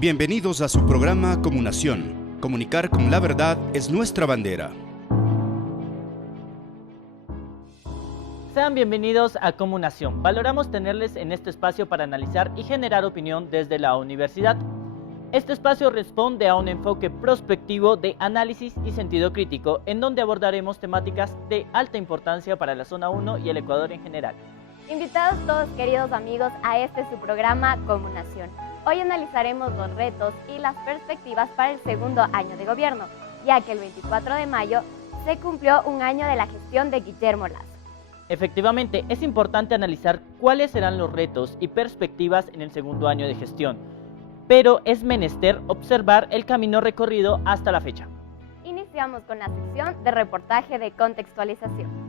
Bienvenidos a su programa Comunación. Comunicar con la verdad es nuestra bandera. Sean bienvenidos a Comunación. Valoramos tenerles en este espacio para analizar y generar opinión desde la universidad. Este espacio responde a un enfoque prospectivo de análisis y sentido crítico, en donde abordaremos temáticas de alta importancia para la Zona 1 y el Ecuador en general. Invitados todos, queridos amigos, a este su programa Comunación. Hoy analizaremos los retos y las perspectivas para el segundo año de gobierno, ya que el 24 de mayo se cumplió un año de la gestión de Guillermo Lasso. Efectivamente, es importante analizar cuáles serán los retos y perspectivas en el segundo año de gestión, pero es menester observar el camino recorrido hasta la fecha. Iniciamos con la sección de reportaje de contextualización.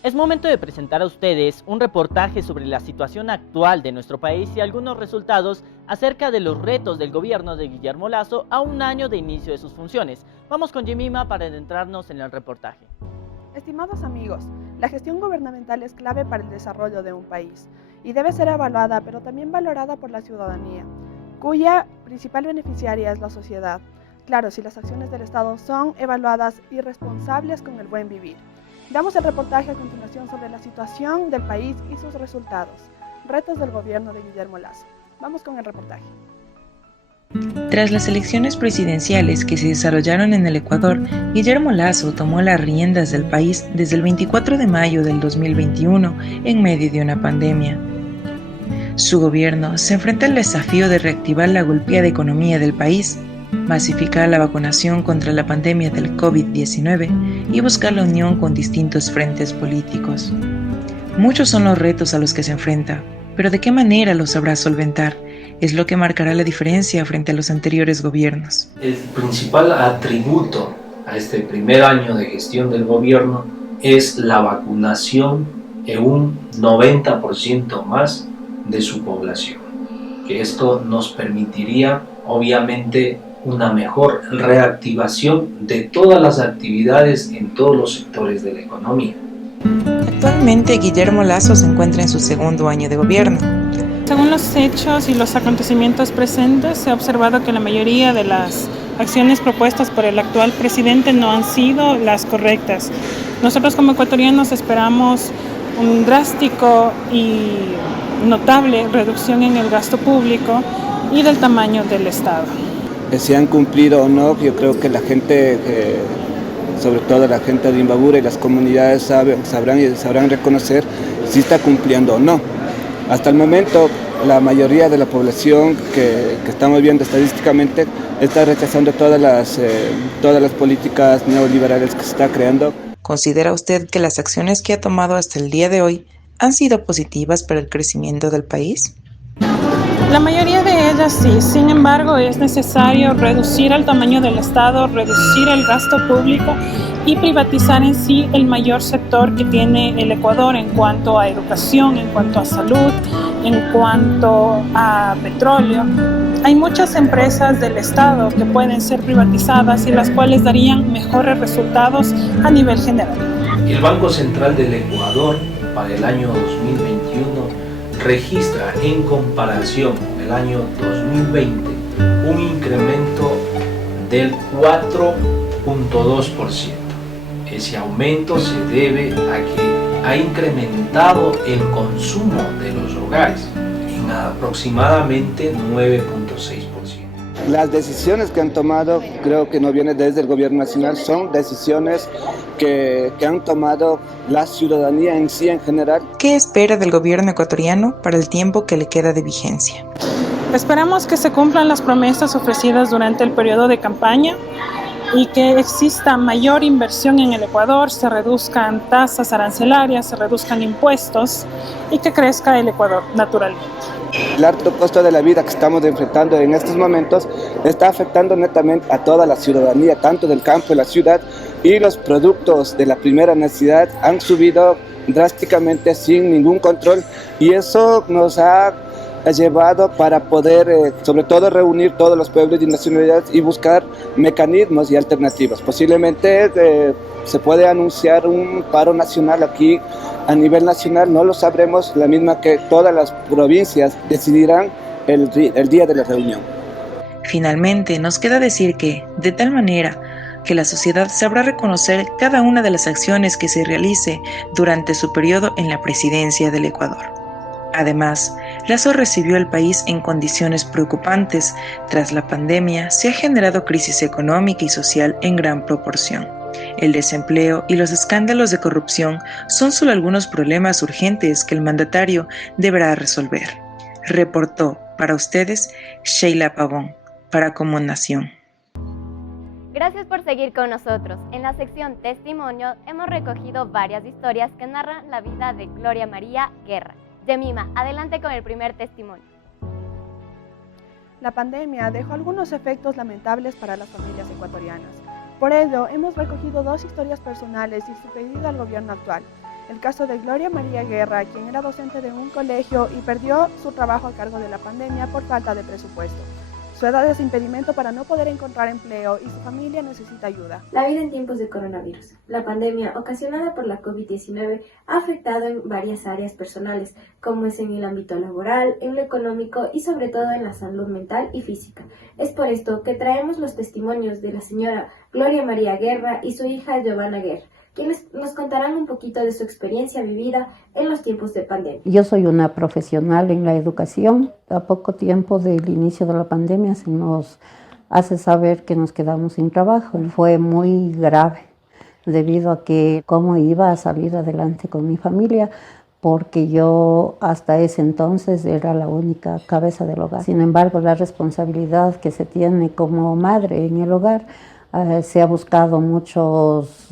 Es momento de presentar a ustedes un reportaje sobre la situación actual de nuestro país y algunos resultados acerca de los retos del gobierno de Guillermo Lasso a un año de inicio de sus funciones. Vamos con Jemima para adentrarnos en el reportaje. Estimados amigos, la gestión gubernamental es clave para el desarrollo de un país y debe ser evaluada, pero también valorada por la ciudadanía, cuya principal beneficiaria es la sociedad. Claro, si las acciones del Estado son evaluadas y responsables con el buen vivir. Damos el reportaje a continuación sobre la situación del país y sus resultados. Retos del gobierno de Guillermo Lasso. Vamos con el reportaje. Tras las elecciones presidenciales que se desarrollaron en el Ecuador, Guillermo Lasso tomó las riendas del país desde el 24 de mayo del 2021 en medio de una pandemia. Su gobierno se enfrenta al desafío de reactivar la golpeada economía del país, masificar la vacunación contra la pandemia del COVID-19 y buscar la unión con distintos frentes políticos. Muchos son los retos a los que se enfrenta, pero ¿de qué manera los sabrá solventar? Es lo que marcará la diferencia frente a los anteriores gobiernos. El principal atributo a este primer año de gestión del gobierno es la vacunación en un 90% más de su población. Que esto nos permitiría, obviamente, una mejor reactivación de todas las actividades en todos los sectores de la economía. Actualmente, Guillermo Lasso se encuentra en su segundo año de gobierno. Según los hechos y los acontecimientos presentes, se ha observado que la mayoría de las acciones propuestas por el actual presidente no han sido las correctas. Nosotros como ecuatorianos esperamos un drástico y notable reducción en el gasto público y del tamaño del Estado. Si han cumplido o no, yo creo que la gente, sobre todo la gente de Imbabura y las comunidades sabrán reconocer si está cumpliendo o no. Hasta el momento, la mayoría de la población que estamos viendo estadísticamente está rechazando todas las políticas neoliberales que se está creando. ¿Considera usted que las acciones que ha tomado hasta el día de hoy han sido positivas para el crecimiento del país? La mayoría de ellas sí, sin embargo es necesario reducir el tamaño del Estado, reducir el gasto público y privatizar en sí el mayor sector que tiene el Ecuador en cuanto a educación, en cuanto a salud, en cuanto a petróleo. Hay muchas empresas del Estado que pueden ser privatizadas y las cuales darían mejores resultados a nivel general. El Banco Central del Ecuador para el año 2021 registra en comparación con el año 2020 un incremento del 4.2%. Ese aumento se debe a que ha incrementado el consumo de los hogares en aproximadamente 9.6%. Las decisiones que han tomado, creo que no vienen desde el gobierno nacional, son decisiones que han tomado la ciudadanía en sí en general. ¿Qué espera del gobierno ecuatoriano para el tiempo que le queda de vigencia? Esperamos que se cumplan las promesas ofrecidas durante el periodo de campaña y que exista mayor inversión en el Ecuador, se reduzcan tasas arancelarias, se reduzcan impuestos y que crezca el Ecuador naturalmente. El alto costo de la vida que estamos enfrentando en estos momentos está afectando netamente a toda la ciudadanía, tanto del campo y la ciudad, y los productos de la primera necesidad han subido drásticamente sin ningún control, y eso nos ha llevado para poder, sobre todo, reunir todos los pueblos y nacionalidades y buscar mecanismos y alternativas. Posiblemente se puede anunciar un paro nacional aquí a nivel nacional, no lo sabremos, la misma que todas las provincias decidirán el día de la reunión. Finalmente, nos queda decir que, de tal manera que la sociedad sabrá reconocer cada una de las acciones que se realice durante su periodo en la presidencia del Ecuador. Además, Lasso recibió al país en condiciones preocupantes. Tras la pandemia, se ha generado crisis económica y social en gran proporción. El desempleo y los escándalos de corrupción son solo algunos problemas urgentes que el mandatario deberá resolver. Reportó para ustedes Sheila Pavón, para Comunación. Gracias por seguir con nosotros. En la sección Testimonio hemos recogido varias historias que narran la vida de Gloria María Guerra. Yemima, adelante con el primer testimonio. La pandemia dejó algunos efectos lamentables para las familias ecuatorianas. Por ello, hemos recogido 2 historias personales y su pedido al gobierno actual. El caso de Gloria María Guerra, quien era docente de un colegio y perdió su trabajo a cargo de la pandemia por falta de presupuesto. Su edad es impedimento para no poder encontrar empleo y su familia necesita ayuda. La vida en tiempos de coronavirus. La pandemia ocasionada por la COVID-19 ha afectado en varias áreas personales, como es en el ámbito laboral, en lo económico y sobre todo en la salud mental y física. Es por esto que traemos los testimonios de la señora Gloria María Guerra y su hija Giovanna Guerra, quienes nos contarán un poquito de su experiencia vivida en los tiempos de pandemia. Yo soy una profesional en la educación. A poco tiempo del inicio de la pandemia se nos hace saber que nos quedamos sin trabajo. Fue muy grave debido a que cómo iba a salir adelante con mi familia, porque yo hasta ese entonces era la única cabeza del hogar. Sin embargo, la responsabilidad que se tiene como madre en el hogar, se ha buscado muchos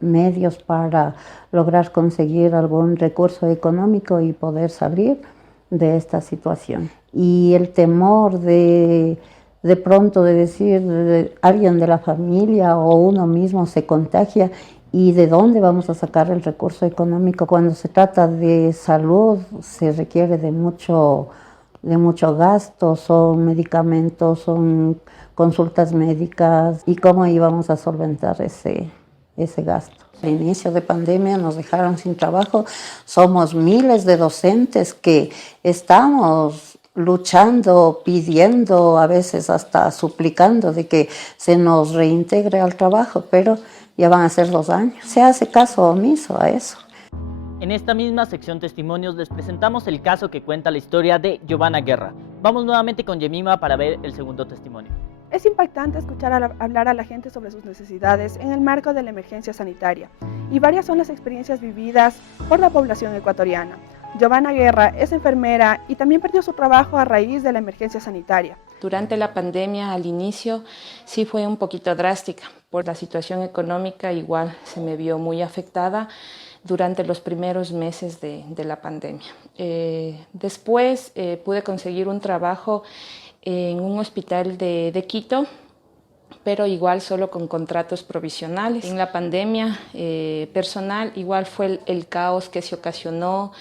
medios para lograr conseguir algún recurso económico y poder salir de esta situación. Y el temor de pronto de decir alguien de la familia o uno mismo se contagia, ¿y de dónde vamos a sacar el recurso económico? Cuando se trata de salud se requiere de mucho gasto, son medicamentos, son consultas médicas, y cómo íbamos a solventar ese gasto. Al inicio de pandemia nos dejaron sin trabajo. Somos miles de docentes que estamos luchando, pidiendo, a veces hasta suplicando de que se nos reintegre al trabajo, pero ya van a ser 2 años. Se hace caso omiso a eso. En esta misma sección Testimonios les presentamos el caso que cuenta la historia de Giovanna Guerra. Vamos nuevamente con Yemima para ver el segundo testimonio. Es impactante escuchar hablar a la gente sobre sus necesidades en el marco de la emergencia sanitaria, y varias son las experiencias vividas por la población ecuatoriana. Giovanna Guerra es enfermera y también perdió su trabajo a raíz de la emergencia sanitaria. Durante la pandemia, al inicio, sí fue un poquito drástica. Por la situación económica, igual se me vio muy afectada durante los primeros meses de la pandemia. Después pude conseguir un trabajo en un hospital de Quito, pero igual solo con contratos provisionales. En la pandemia personal igual fue el caos que se ocasionó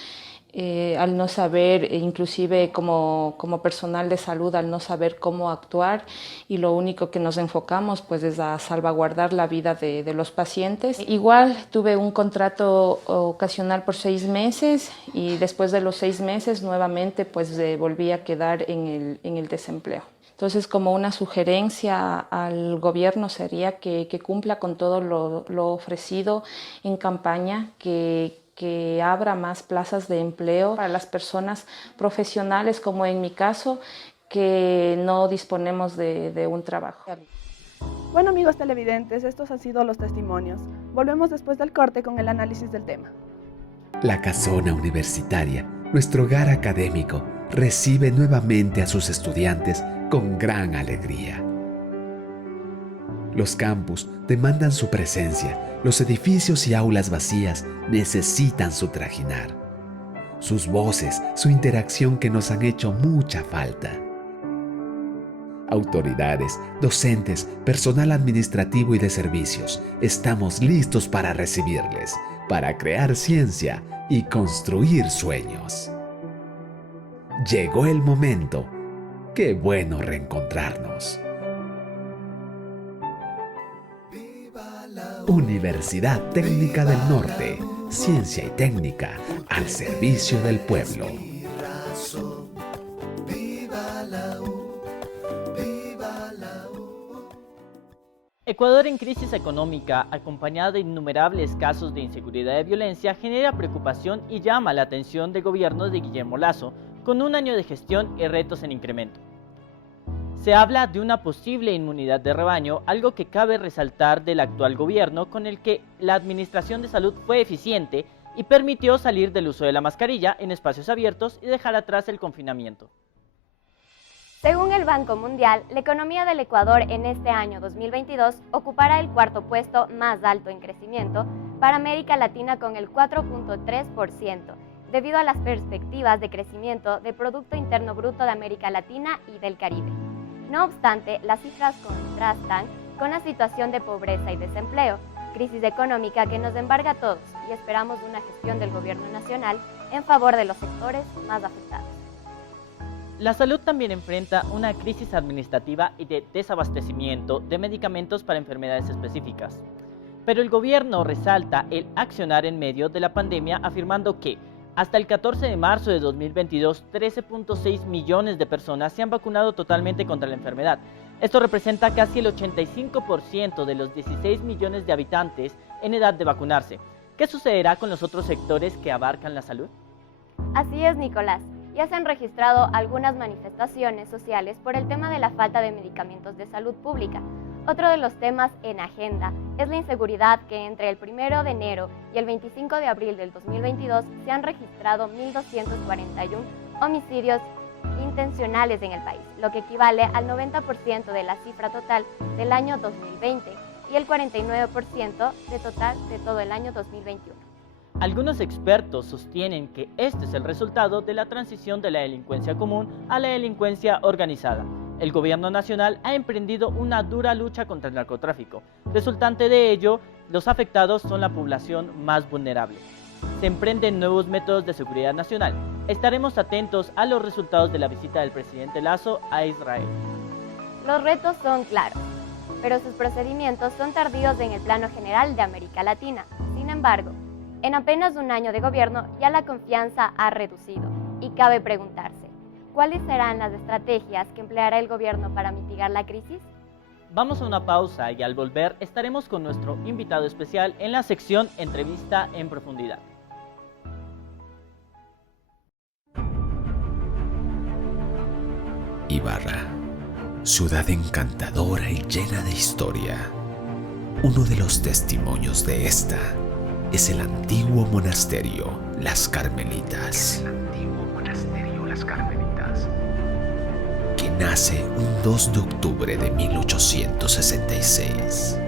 al no saber, inclusive como personal de salud, al no saber cómo actuar, y lo único que nos enfocamos pues es a salvaguardar la vida de los pacientes. Igual tuve un contrato ocasional por 6 meses y después de los 6 meses nuevamente pues volví a quedar en el desempleo. Entonces, como una sugerencia al gobierno sería que cumpla con todo lo ofrecido en campaña, que abra más plazas de empleo para las personas profesionales, como en mi caso, que no disponemos de un trabajo. Bueno, amigos televidentes, estos han sido los testimonios. Volvemos después del corte con el análisis del tema. La Casona Universitaria, nuestro hogar académico, recibe nuevamente a sus estudiantes con gran alegría. Los campus demandan su presencia. Los edificios y aulas vacías necesitan su trajinar. Sus voces, su interacción que nos han hecho mucha falta. Autoridades, docentes, personal administrativo y de servicios, estamos listos para recibirles, para crear ciencia y construir sueños. Llegó el momento. Qué bueno reencontrarnos. Universidad Técnica del Norte, ciencia y técnica al servicio del pueblo. Ecuador en crisis económica, acompañada de innumerables casos de inseguridad y violencia, genera preocupación y llama la atención del gobierno de Guillermo Lasso, con un año de gestión y retos en incremento. Se habla de una posible inmunidad de rebaño, algo que cabe resaltar del actual gobierno, con el que la administración de salud fue eficiente y permitió salir del uso de la mascarilla en espacios abiertos y dejar atrás el confinamiento. Según el Banco Mundial, la economía del Ecuador en este año 2022 ocupará el cuarto puesto más alto en crecimiento para América Latina con el 4.3%, debido a las perspectivas de crecimiento del Producto Interno Bruto de América Latina y del Caribe. No obstante, las cifras contrastan con la situación de pobreza y desempleo, crisis económica que nos embarga a todos y esperamos una gestión del gobierno nacional en favor de los sectores más afectados. La salud también enfrenta una crisis administrativa y de desabastecimiento de medicamentos para enfermedades específicas. Pero el gobierno resalta el accionar en medio de la pandemia, afirmando que hasta el 14 de marzo de 2022, 13.6 millones de personas se han vacunado totalmente contra la enfermedad. Esto representa casi el 85% de los 16 millones de habitantes en edad de vacunarse. ¿Qué sucederá con los otros sectores que abarcan la salud? Así es, Nicolás. Ya se han registrado algunas manifestaciones sociales por el tema de la falta de medicamentos de salud pública. Otro de los temas en agenda es la inseguridad, que entre el 1 de enero y el 25 de abril del 2022 se han registrado 1.241 homicidios intencionales en el país, lo que equivale al 90% de la cifra total del año 2020 y el 49% de total de todo el año 2021. Algunos expertos sostienen que este es el resultado de la transición de la delincuencia común a la delincuencia organizada. El gobierno nacional ha emprendido una dura lucha contra el narcotráfico. Resultante de ello, los afectados son la población más vulnerable. Se emprenden nuevos métodos de seguridad nacional. Estaremos atentos a los resultados de la visita del presidente Lasso a Israel. Los retos son claros, pero sus procedimientos son tardíos en el plano general de América Latina. Sin embargo, en apenas un año de gobierno ya la confianza ha reducido y cabe preguntarse, ¿cuáles serán las estrategias que empleará el gobierno para mitigar la crisis? Vamos a una pausa y al volver estaremos con nuestro invitado especial en la sección Entrevista en Profundidad. Ibarra, ciudad encantadora y llena de historia. Uno de los testimonios de esta es el antiguo monasterio Las Carmelitas. Que nace un 2 de octubre de 1866.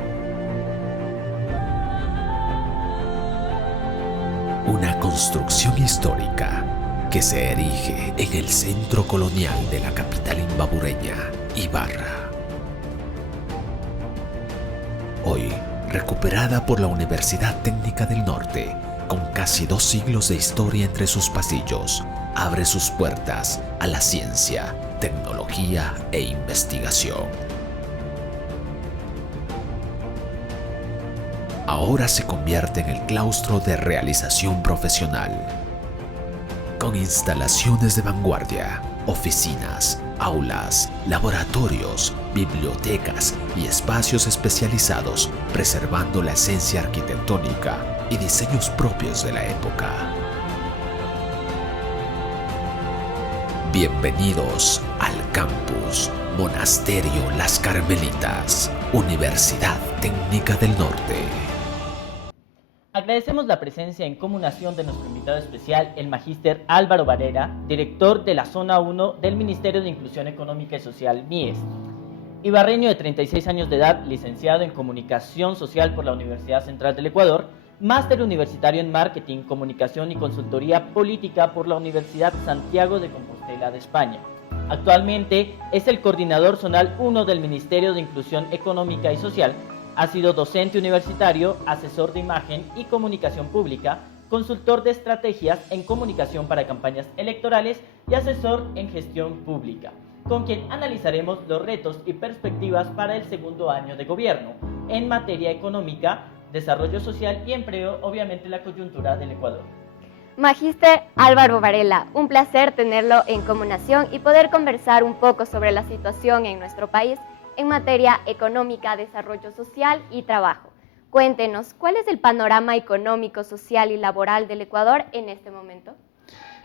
Una construcción histórica que se erige en el centro colonial de la capital imbabureña, Ibarra. Hoy, recuperada por la Universidad Técnica del Norte, con casi 2 siglos de historia entre sus pasillos, abre sus puertas a la ciencia, tecnología e investigación. Ahora se convierte en el claustro de realización profesional, con instalaciones de vanguardia, oficinas, aulas, laboratorios, bibliotecas y espacios especializados, preservando la esencia arquitectónica y diseños propios de la época. Bienvenidos al campus Monasterio Las Carmelitas, Universidad Técnica del Norte. Agradecemos la presencia en Comunación de nuestro invitado especial, el magíster Álvaro Varela, director de la Zona 1 del Ministerio de Inclusión Económica y Social, MIES. Ibarreño de 36 años de edad, licenciado en Comunicación Social por la Universidad Central del Ecuador, máster universitario en Marketing, Comunicación y Consultoría Política por la Universidad Santiago de Compostela de España. Actualmente es el coordinador zonal 1 del Ministerio de Inclusión Económica y Social. Ha sido docente universitario, asesor de imagen y comunicación pública, consultor de estrategias en comunicación para campañas electorales y asesor en gestión pública, con quien analizaremos los retos y perspectivas para el segundo año de gobierno en materia económica, desarrollo social y empleo, obviamente la coyuntura del Ecuador. Magíster Álvaro Varela, un placer tenerlo en Comunación y poder conversar un poco sobre la situación en nuestro país en materia económica, desarrollo social y trabajo. Cuéntenos, ¿cuál es el panorama económico, social y laboral del Ecuador en este momento?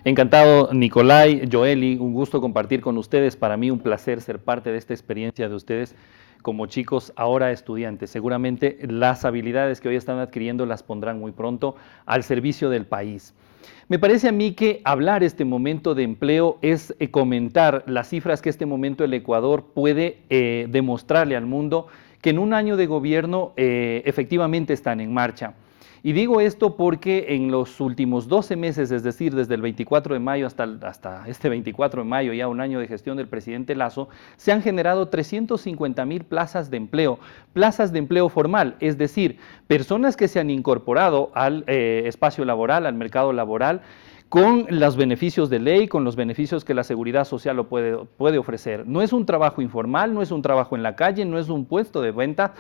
Encantado, Nicolai, Joely, un gusto compartir con ustedes. Para mí un placer ser parte de esta experiencia de ustedes como chicos, ahora estudiantes. Seguramente las habilidades que hoy están adquiriendo las pondrán muy pronto al servicio del país. Me parece a mí que hablar este momento de empleo es comentar las cifras que este momento el Ecuador puede demostrarle al mundo que en un año de gobierno efectivamente están en marcha. Y digo esto porque en los últimos 12 meses, es decir, desde el 24 de mayo hasta este 24 de mayo, ya un año de gestión del presidente Lasso, se han generado 350.000 plazas de empleo formal, es decir, personas que se han incorporado al espacio laboral, al mercado laboral, con los beneficios de ley, con los beneficios que la seguridad social lo puede ofrecer. No es un trabajo informal, no es un trabajo en la calle, no es un puesto de venta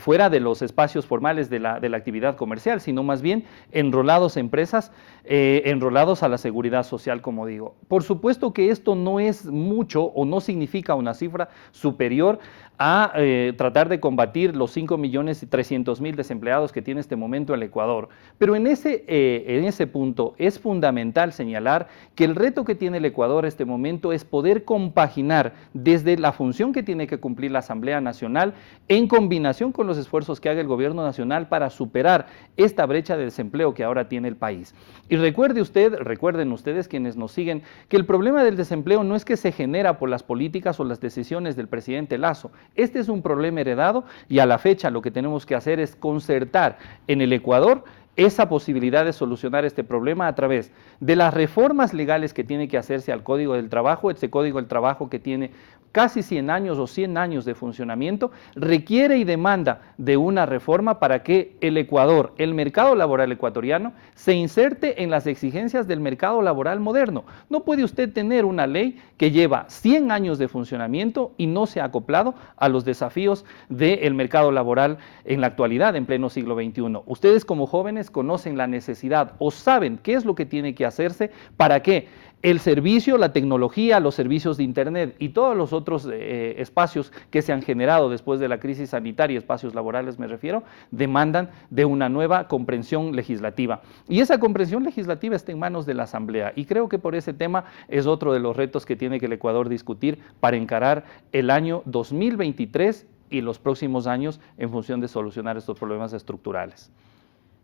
fuera de los espacios formales de la actividad comercial, sino más bien enrolados a empresas, enrolados a la seguridad social, como digo. Por supuesto que esto no es mucho o no significa una cifra superior a tratar de combatir los 5.300.000 desempleados que tiene este momento el Ecuador. Pero en ese punto es fundamental señalar que el reto que tiene el Ecuador en este momento es poder compaginar desde la función que tiene que cumplir la Asamblea Nacional en combinación con los esfuerzos que haga el Gobierno Nacional para superar esta brecha de desempleo que ahora tiene el país. Y recuerden ustedes quienes nos siguen, que el problema del desempleo no es que se genera por las políticas o las decisiones del presidente Lasso. Este es un problema heredado y a la fecha lo que tenemos que hacer es concertar en el Ecuador esa posibilidad de solucionar este problema a través de las reformas legales que tiene que hacerse al Código del Trabajo. Este Código del Trabajo que tiene casi 100 años o 100 años de funcionamiento, requiere y demanda de una reforma para que el Ecuador, el mercado laboral ecuatoriano, se inserte en las exigencias del mercado laboral moderno. No puede usted tener una ley que lleva 100 años de funcionamiento y no se ha acoplado a los desafíos del mercado laboral en la actualidad, en pleno siglo XXI. Ustedes como jóvenes conocen la necesidad o saben qué es lo que tiene que hacerse para que el servicio, la tecnología, los servicios de Internet y todos los otros espacios que se han generado después de la crisis sanitaria, espacios laborales me refiero, demandan de una nueva comprensión legislativa. Y esa comprensión legislativa está en manos de la Asamblea. Y creo que por ese tema es otro de los retos que tiene que el Ecuador discutir para encarar el año 2023 y los próximos años en función de solucionar estos problemas estructurales.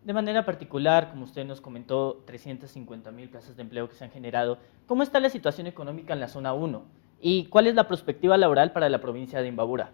De manera particular, como usted nos comentó, 350.000 plazas de empleo que se han generado. ¿Cómo está la situación económica en la zona 1? ¿Y cuál es la perspectiva laboral para la provincia de Imbabura?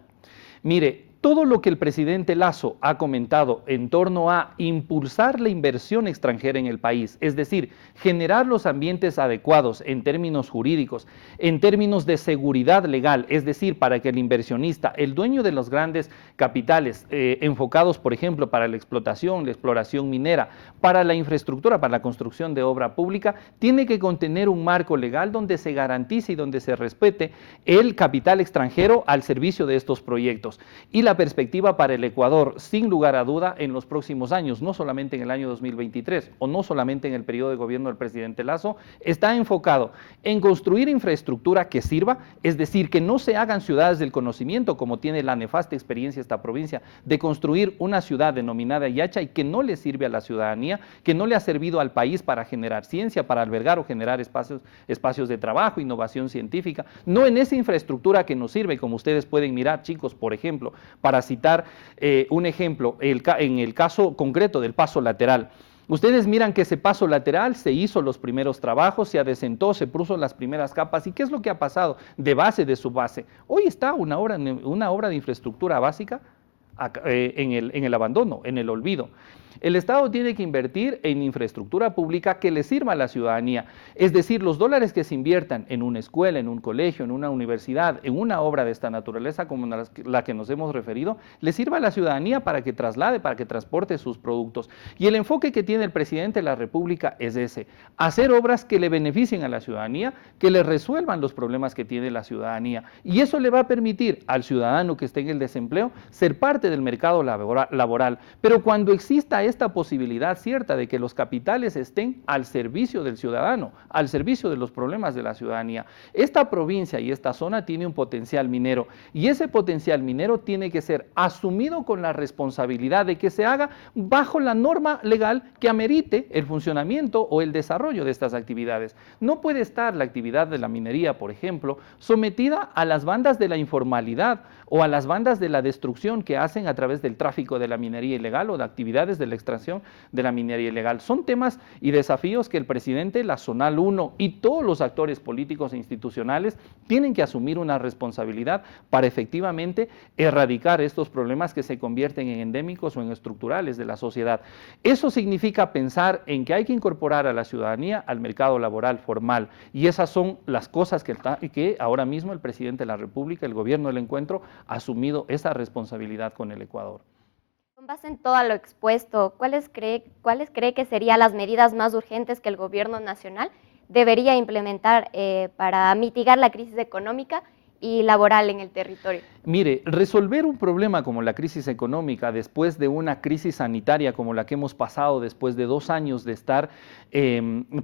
Mire, todo lo que el presidente Lasso ha comentado en torno a impulsar la inversión extranjera en el país, es decir, generar los ambientes adecuados en términos jurídicos, en términos de seguridad legal, es decir, para que el inversionista, el dueño de los grandes capitales enfocados, por ejemplo, para la exploración minera, para la infraestructura, para la construcción de obra pública, tiene que contener un marco legal donde se garantice y donde se respete el capital extranjero al servicio de estos proyectos. Y la perspectiva para el Ecuador, sin lugar a duda, en los próximos años, no solamente en el año 2023 o no solamente en el periodo de gobierno del presidente Lasso, está enfocado en construir infraestructura que sirva, es decir, que no se hagan ciudades del conocimiento, como tiene la nefasta experiencia esta provincia, de construir una ciudad denominada Yacha y que no le sirve a la ciudadanía, que no le ha servido al país para generar ciencia, para albergar o generar espacios de trabajo, innovación científica, no en esa infraestructura que nos sirve, como ustedes pueden mirar, chicos, por ejemplo, para citar un ejemplo, en el caso concreto del paso lateral. Ustedes miran que ese paso lateral se hizo los primeros trabajos, se adecentó, se puso las primeras capas. ¿Y qué es lo que ha pasado de base de su base? Hoy está una obra de infraestructura básica en el abandono, en el olvido. El Estado tiene que invertir en infraestructura pública que le sirva a la ciudadanía. Es decir, los dólares que se inviertan en una escuela, en un colegio, en una universidad, en una obra de esta naturaleza como la que nos hemos referido, le sirva a la ciudadanía para que traslade, para que transporte sus productos. Y el enfoque que tiene el presidente de la República es ese: hacer obras que le beneficien a la ciudadanía, que le resuelvan los problemas que tiene la ciudadanía. Y eso le va a permitir al ciudadano que esté en el desempleo ser parte del mercado laboral. Pero cuando exista esta posibilidad cierta de que los capitales estén al servicio del ciudadano, al servicio de los problemas de la ciudadanía. Esta provincia y esta zona tiene un potencial minero y ese potencial minero tiene que ser asumido con la responsabilidad de que se haga bajo la norma legal que amerite el funcionamiento o el desarrollo de estas actividades. No puede estar la actividad de la minería, por ejemplo, sometida a las bandas de la informalidad o a las bandas de la destrucción que hacen a través del tráfico de la minería ilegal o de actividades de la extracción de la minería ilegal. Son temas y desafíos que el presidente, la Zonal 1 y todos los actores políticos e institucionales tienen que asumir una responsabilidad para efectivamente erradicar estos problemas que se convierten en endémicos o en estructurales de la sociedad. Eso significa pensar en que hay que incorporar a la ciudadanía al mercado laboral formal y esas son las cosas que ahora mismo el presidente de la República, el gobierno del encuentro, ha asumido esa responsabilidad con el Ecuador. Con base en todo lo expuesto, ¿cuáles cree que serían las medidas más urgentes que el gobierno nacional debería implementar para mitigar la crisis económica y laboral en el territorio? Mire, resolver un problema como la crisis económica después de una crisis sanitaria como la que hemos pasado después de 2 años de estar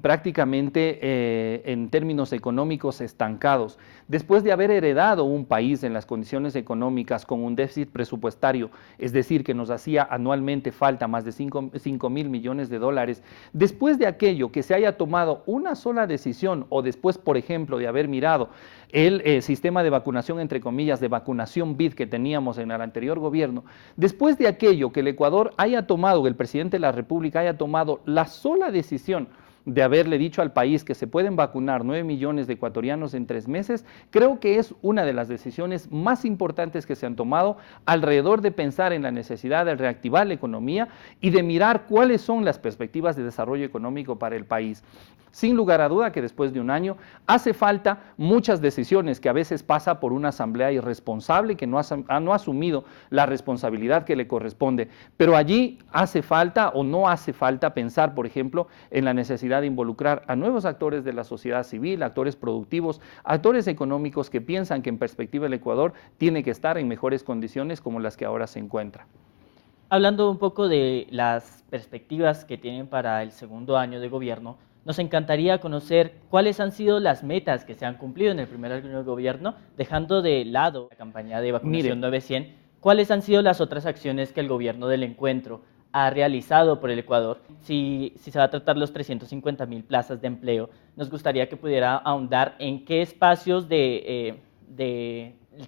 prácticamente en términos económicos estancados, después de haber heredado un país en las condiciones económicas con un déficit presupuestario, es decir, que nos hacía anualmente falta más de 5.000 millones de dólares, después de aquello que se haya tomado una sola decisión o después, por ejemplo, de haber mirado el sistema de vacunación, entre comillas, de vacunación BID que teníamos en el anterior gobierno, después de aquello que el Ecuador haya tomado, que el presidente de la República haya tomado la sola decisión de haberle dicho al país que se pueden vacunar 9 millones de ecuatorianos en 3 meses, creo que es una de las decisiones más importantes que se han tomado alrededor de pensar en la necesidad de reactivar la economía y de mirar cuáles son las perspectivas de desarrollo económico para el país. Sin lugar a duda que después de un año hace falta muchas decisiones que a veces pasa por una asamblea irresponsable que no ha asumido la responsabilidad que le corresponde, pero allí hace falta o no hace falta pensar, por ejemplo, en la necesidad de involucrar a nuevos actores de la sociedad civil, actores productivos, actores económicos que piensan que en perspectiva el Ecuador tiene que estar en mejores condiciones como las que ahora se encuentra. Hablando un poco de las perspectivas que tienen para el segundo año de gobierno, nos encantaría conocer cuáles han sido las metas que se han cumplido en el primer año de gobierno, dejando de lado la campaña de vacunación 900, cuáles han sido las otras acciones que el gobierno del encuentro ha realizado por el Ecuador. Si se va a tratar los 350.000 plazas de empleo, nos gustaría que pudiera ahondar en qué espacios del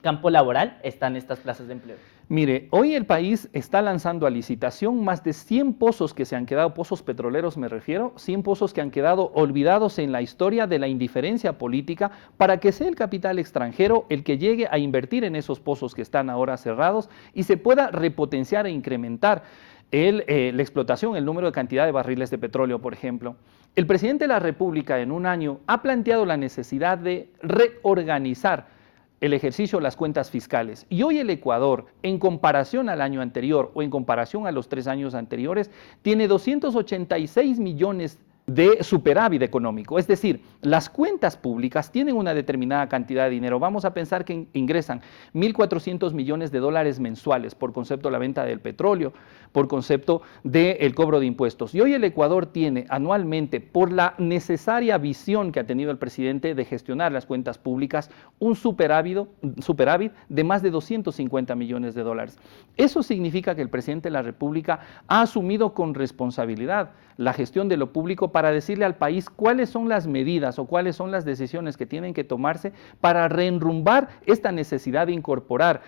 campo laboral están estas plazas de empleo. Mire, hoy el país está lanzando a licitación más de 100 pozos que se han quedado, pozos petroleros me refiero, 100 pozos que han quedado olvidados en la historia de la indiferencia política para que sea el capital extranjero el que llegue a invertir en esos pozos que están ahora cerrados y se pueda repotenciar e incrementar la explotación, el número de cantidad de barriles de petróleo, por ejemplo. El presidente de la República en un año ha planteado la necesidad de reorganizar el ejercicio de las cuentas fiscales. Y hoy el Ecuador, en comparación al año anterior o en comparación a los 3 años anteriores, tiene 286 millones de superávit económico, es decir, las cuentas públicas tienen una determinada cantidad de dinero. Vamos a pensar que ingresan 1.400 millones de dólares mensuales por concepto de la venta del petróleo, por concepto del cobro de impuestos. Y hoy el Ecuador tiene anualmente, por la necesaria visión que ha tenido el presidente de gestionar las cuentas públicas, un superávit de más de 250 millones de dólares. Eso significa que el presidente de la República ha asumido con responsabilidad la gestión de lo público para decirle al país cuáles son las medidas o cuáles son las decisiones que tienen que tomarse para reenrumbar esta necesidad de incorporar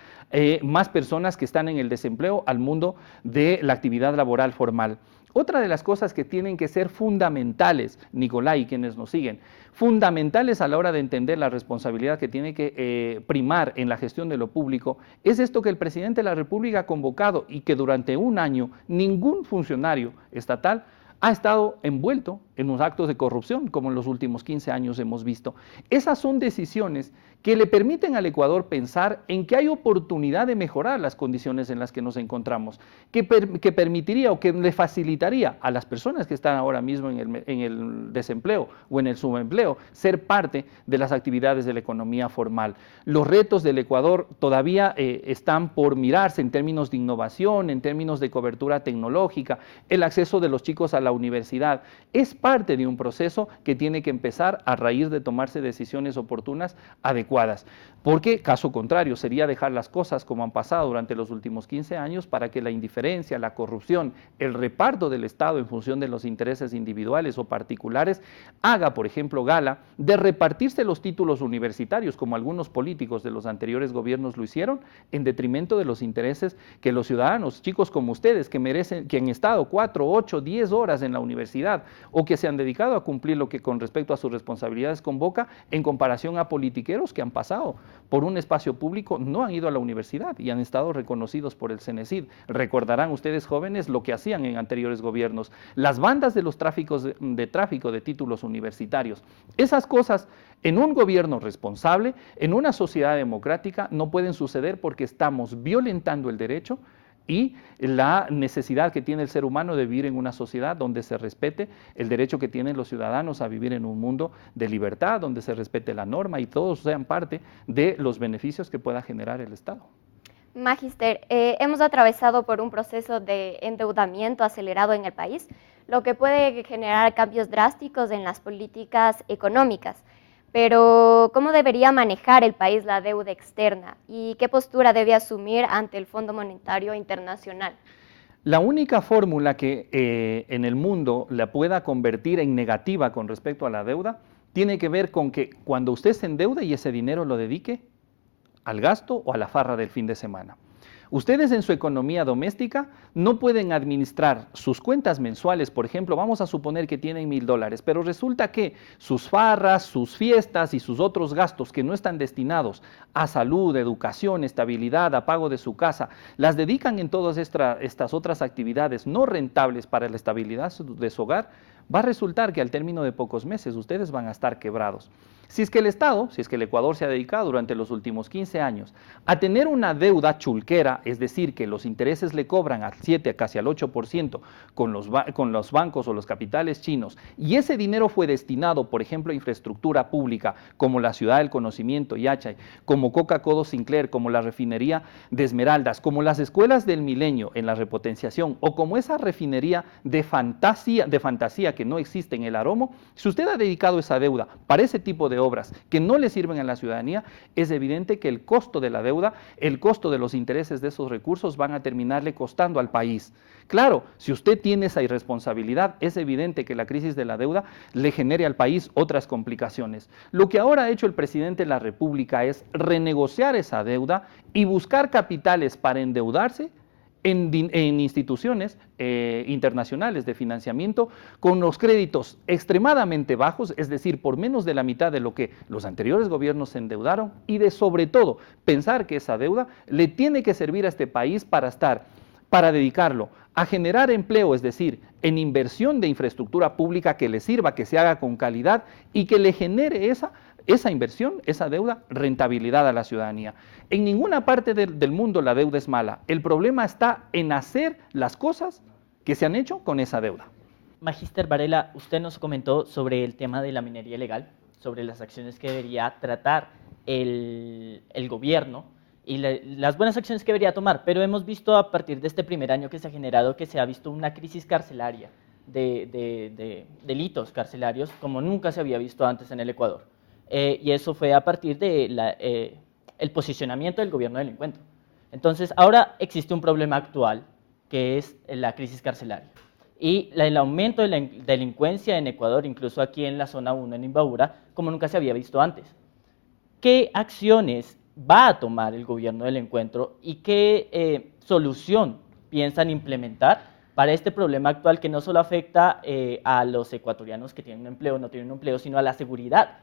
más personas que están en el desempleo al mundo de la actividad laboral formal. Otra de las cosas que tienen que ser fundamentales, Nicolai y quienes nos siguen, fundamentales a la hora de entender la responsabilidad que tiene que primar en la gestión de lo público, es esto que el presidente de la República ha convocado y que durante un año ningún funcionario estatal ha estado envuelto en unos actos de corrupción, como en los últimos 15 años hemos visto. Esas son decisiones que le permiten al Ecuador pensar en que hay oportunidad de mejorar las condiciones en las que nos encontramos, que permitiría o que le facilitaría a las personas que están ahora mismo en el desempleo o en el subempleo ser parte de las actividades de la economía formal. Los retos del Ecuador todavía están por mirarse en términos de innovación, en términos de cobertura tecnológica, el acceso de los chicos a la universidad. Es parte de un proceso que tiene que empezar a raíz de tomarse decisiones oportunas adecuadas. Porque, caso contrario, sería dejar las cosas como han pasado durante los últimos 15 años para que la indiferencia, la corrupción, el reparto del Estado en función de los intereses individuales o particulares, haga, por ejemplo, gala de repartirse los títulos universitarios, como algunos políticos de los anteriores gobiernos lo hicieron, en detrimento de los intereses que los ciudadanos, chicos como ustedes, que han estado 4, 8, 10 horas en la universidad o que se han dedicado a cumplir lo que con respecto a sus responsabilidades convoca, en comparación a politiqueros que han pasado por un espacio público, no han ido a la universidad y han estado reconocidos por el CENESID. Recordarán ustedes, jóvenes, lo que hacían en anteriores gobiernos, las bandas de los tráficos de tráfico de títulos universitarios. Esas cosas en un gobierno responsable, en una sociedad democrática, no pueden suceder porque estamos violentando el derecho y la necesidad que tiene el ser humano de vivir en una sociedad donde se respete el derecho que tienen los ciudadanos a vivir en un mundo de libertad, donde se respete la norma y todos sean parte de los beneficios que pueda generar el Estado. Magister, hemos atravesado por un proceso de endeudamiento acelerado en el país, lo que puede generar cambios drásticos en las políticas económicas. Pero, ¿cómo debería manejar el país la deuda externa y qué postura debe asumir ante el Fondo Monetario Internacional? La única fórmula que en el mundo la pueda convertir en negativa con respecto a la deuda tiene que ver con que cuando usted se endeude y ese dinero lo dedique al gasto o a la farra del fin de semana. Ustedes en su economía doméstica no pueden administrar sus cuentas mensuales, por ejemplo, vamos a suponer que tienen $1000, pero resulta que sus farras, sus fiestas y sus otros gastos que no están destinados a salud, educación, estabilidad, a pago de su casa, las dedican en todas estas otras actividades no rentables para la estabilidad de su hogar, va a resultar que al término de pocos meses ustedes van a estar quebrados. Si es que el Estado, si es que el Ecuador se ha dedicado durante los últimos 15 años a tener una deuda chulquera, es decir, que los intereses le cobran al 7, casi al 8% con los bancos o los capitales chinos, y ese dinero fue destinado, por ejemplo, a infraestructura pública, como la Ciudad del Conocimiento, Yachay, como Coca-Cola Sinclair, como la refinería de Esmeraldas, como las escuelas del milenio en la repotenciación, o como esa refinería de fantasía que no existe en el Aromo, si usted ha dedicado esa deuda para ese tipo de obras que no le sirven a la ciudadanía, es evidente que el costo de la deuda, el costo de los intereses de esos recursos van a terminarle costando al país. Claro, si usted tiene esa irresponsabilidad, es evidente que la crisis de la deuda le genere al país otras complicaciones. Lo que ahora ha hecho el presidente de la República es renegociar esa deuda y buscar capitales para endeudarse en instituciones internacionales de financiamiento con los créditos extremadamente bajos, es decir, por menos de la mitad de lo que los anteriores gobiernos se endeudaron, y de sobre todo pensar que esa deuda le tiene que servir a este país para dedicarlo a generar empleo, es decir, en inversión de infraestructura pública que le sirva, que se haga con calidad y que le genere esa inversión, esa deuda, rentabilidad a la ciudadanía. En ninguna parte del mundo la deuda es mala. El problema está en hacer las cosas que se han hecho con esa deuda. Magister Varela, usted nos comentó sobre el tema de la minería ilegal, sobre las acciones que debería tratar el gobierno y las buenas acciones que debería tomar, pero hemos visto a partir de este primer año que se ha generado que se ha visto una crisis carcelaria de delitos carcelarios como nunca se había visto antes en el Ecuador. Y eso fue a partir de el posicionamiento del gobierno delincuente. Entonces, ahora existe un problema actual, que es la crisis carcelaria. Y el aumento de la delincuencia en Ecuador, incluso aquí en la zona 1, en Imbabura, como nunca se había visto antes. ¿Qué acciones va a tomar el gobierno del encuentro y qué solución piensan implementar para este problema actual que no solo afecta a los ecuatorianos que tienen un empleo o no tienen un empleo, sino a la seguridad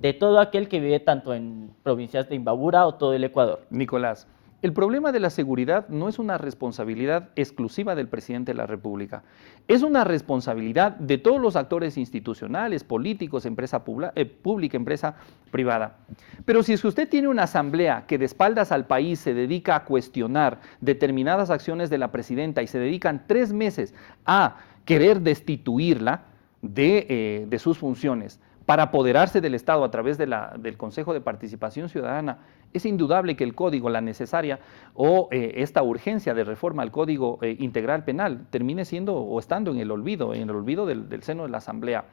de todo aquel que vive tanto en provincias de Imbabura o todo el Ecuador? Nicolás, El problema de la seguridad no es una responsabilidad exclusiva del presidente de la República, es una responsabilidad de todos los actores institucionales, políticos, empresa pública, empresa privada. Pero si es que usted tiene una asamblea que de espaldas al país se dedica a cuestionar determinadas acciones de la presidenta y se dedican 3 meses a querer destituirla de sus funciones para apoderarse del Estado a través del Consejo de Participación Ciudadana, es indudable que el código, la necesaria o esta urgencia de reforma al Código Integral Penal termine siendo o estando en el olvido del seno de la Asamblea.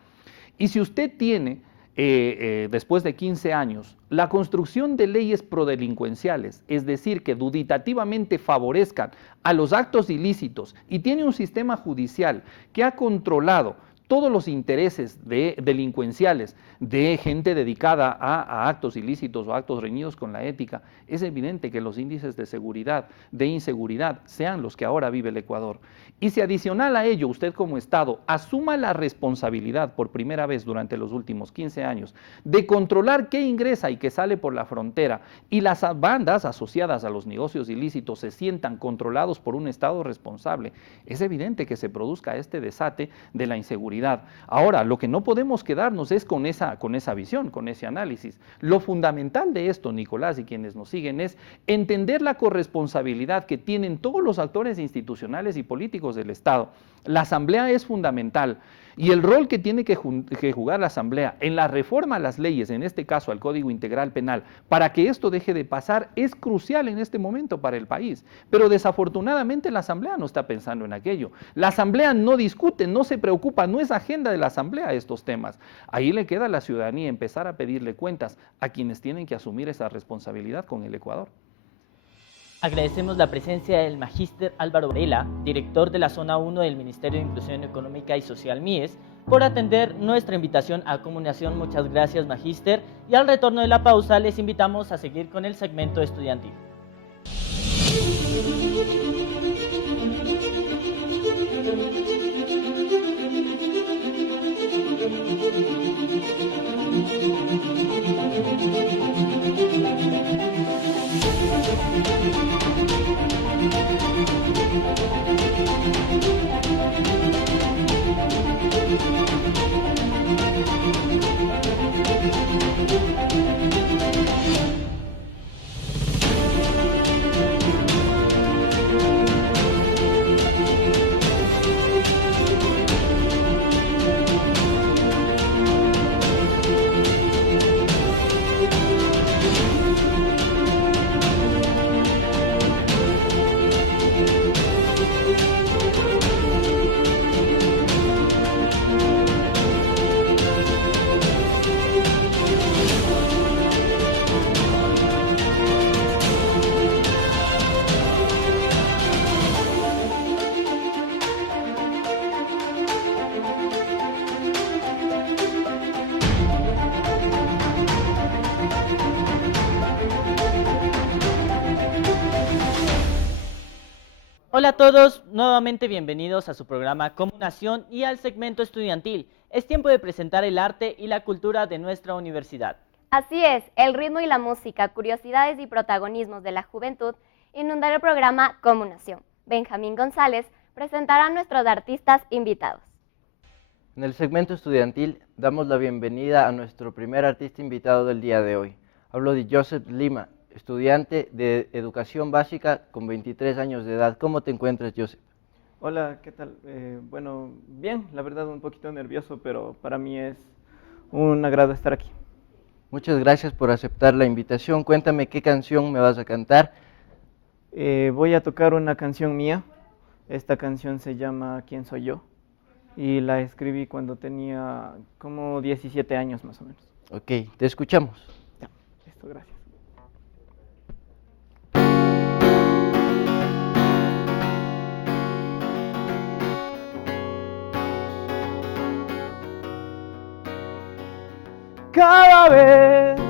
Y si usted tiene, después de 15 años, la construcción de leyes prodelincuenciales, es decir, que duditativamente favorezcan a los actos ilícitos y tiene un sistema judicial que ha controlado todos los intereses delincuenciales de gente dedicada a actos ilícitos o actos reñidos con la ética, es evidente que los índices de seguridad, de inseguridad, sean los que ahora vive el Ecuador. Y si adicional a ello usted como Estado asuma la responsabilidad por primera vez durante los últimos 15 años de controlar qué ingresa y qué sale por la frontera y las bandas asociadas a los negocios ilícitos se sientan controlados por un Estado responsable, es evidente que se produzca este desate de la inseguridad. Ahora, lo que no podemos quedarnos es con esa visión, con ese análisis. Lo fundamental de esto, Nicolás, y quienes nos siguen, es entender la corresponsabilidad que tienen todos los actores institucionales y políticos del Estado. La Asamblea es fundamental y el rol que tiene que jugar la Asamblea en la reforma a las leyes, en este caso al Código Integral Penal, para que esto deje de pasar, es crucial en este momento para el país. Pero desafortunadamente la Asamblea no está pensando en aquello. La Asamblea no discute, no se preocupa, no es agenda de la Asamblea estos temas. Ahí le queda a la ciudadanía empezar a pedirle cuentas a quienes tienen que asumir esa responsabilidad con el Ecuador. Agradecemos la presencia del magíster Álvaro Varela, director de la Zona 1 del Ministerio de Inclusión Económica y Social MIES, por atender nuestra invitación a Comunicación. Muchas gracias, magíster. Y al retorno de la pausa les invitamos a seguir con el segmento estudiantil. Hola a todos, nuevamente bienvenidos a su programa Comunicación y al segmento estudiantil. Es tiempo de presentar el arte y la cultura de nuestra universidad. Así es, el ritmo y la música, curiosidades y protagonismos de la juventud inundará el programa Comunicación. Benjamín González presentará a nuestros artistas invitados. En el segmento estudiantil damos la bienvenida a nuestro primer artista invitado del día de hoy. Hablo de Joseph Lima, estudiante de educación básica con 23 años de edad. ¿Cómo te encuentras, Joseph? Hola, ¿qué tal? Bueno, bien, la verdad un poquito nervioso, pero para mí es un agrado estar aquí. Muchas gracias por aceptar la invitación. Cuéntame qué canción me vas a cantar. Voy a tocar una canción mía. Esta canción se llama ¿Quién soy yo? Y la escribí cuando tenía como 17 años más o menos. Ok, te escuchamos. Ya, listo, gracias. Cada vez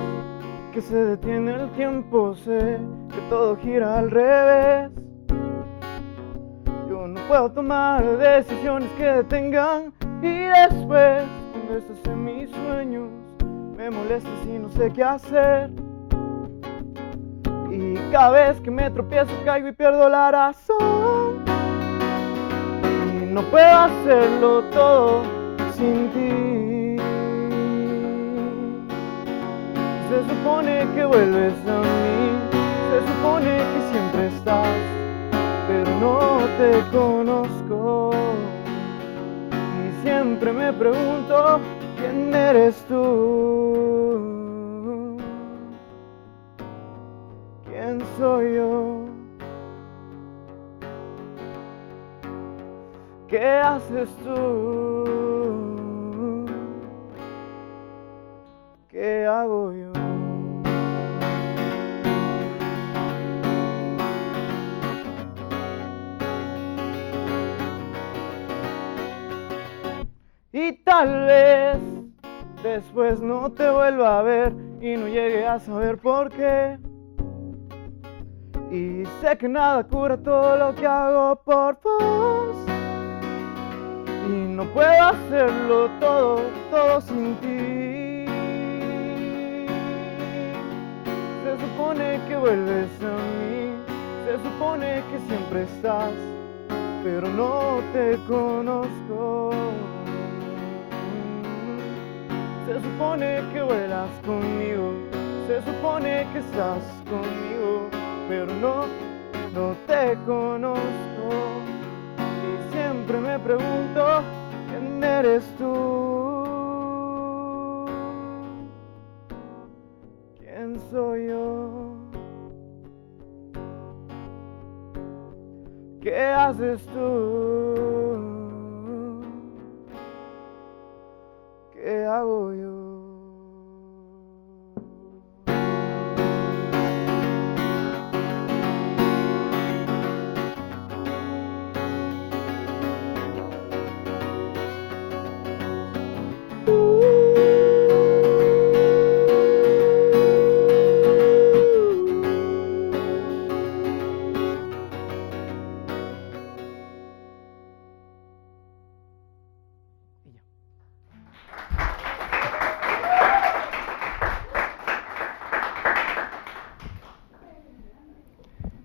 que se detiene el tiempo sé que todo gira al revés. Yo no puedo tomar decisiones que detengan y después, cuando estás en mis sueños, me molestas y no sé qué hacer. Y cada vez que me tropiezo caigo y pierdo la razón. Y no puedo hacerlo todo sin ti. Se supone que vuelves a mí, se supone que siempre estás, pero no te conozco. Y siempre me pregunto, ¿quién eres tú? ¿Quién soy yo? ¿Qué haces tú? ¿Qué hago yo? Y tal vez después no te vuelva a ver y no llegue a saber por qué. Y sé que nada cura todo lo que hago por vos. Y no puedo hacerlo todo, todo sin ti. Se supone que vuelves a mí, se supone que siempre estás, pero no te conozco. Se supone que vuelas conmigo, se supone que estás conmigo, pero no te conozco. Y siempre me pregunto, ¿quién eres tú? ¿Quién soy yo? ¿Qué haces tú? ¿Qué hago yo?